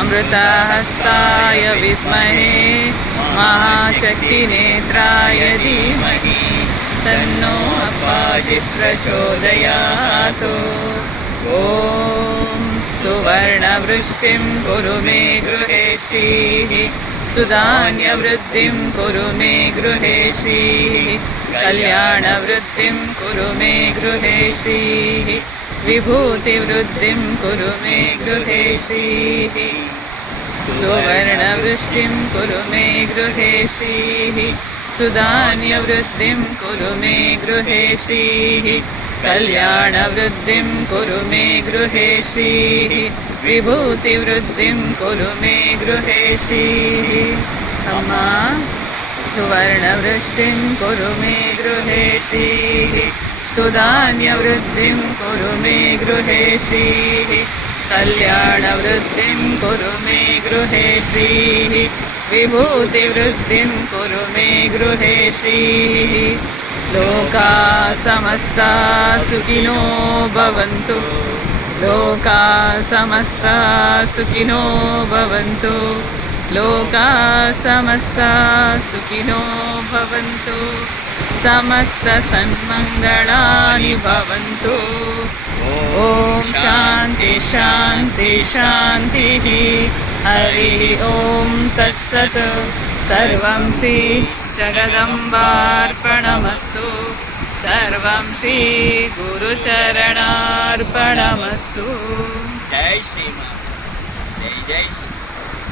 अमृतहस्ताय विद्महे महाशक्तिनेत्राय धीमहि तन्नो अप्पाजित् प्रचोदयात्। ॐ सुवर्णवृष्टिं कुरु मे गृहे श्रीः सुधान्यवृद्धिं कुरु मे गृहे श्रीः कल्याणवृद्धिं कुरु मे गृहे श्रीः विभूतिवृद्धिं कुरु मे गृहे श्रीः सुवर्णवृष्टिं कुरु मे गृहे श्रीः सुधान्यवृद्धिं कुरु मे गृहे श्रीः कल्याणवृद्धिं कुरु मे गृहे श्रीः विभूतिवृद्धिं कुरु मे गृहे श्रीः। अम्मा सुवर्णवृष्टिं कुरु मे गृहे श्रीः सुधान्यवृद्धिं कुरु मे गृहे श्रीः कल्याणवृद्धिं कुरु मे गृहे श्रीः विभूतिवृद्धिं कुरु मे गृहे श्रीः। लोका समस्ता सुखिनो भवन्तु लोका समस्ता सुखिनो भवन्तु लोका समस्ता सुखिनो भवन्तु समस्त सन्मङ्गलानि भवन्तु। ॐ शान्ति शान्ति शान्तिः। हरिः ॐ तत्सत्। सर्वं श्री जगदम्बार्पणमस्तु। सर्वं श्री गुरुचरणार्पणमस्तु। जय श्रीमान। जय जय श्री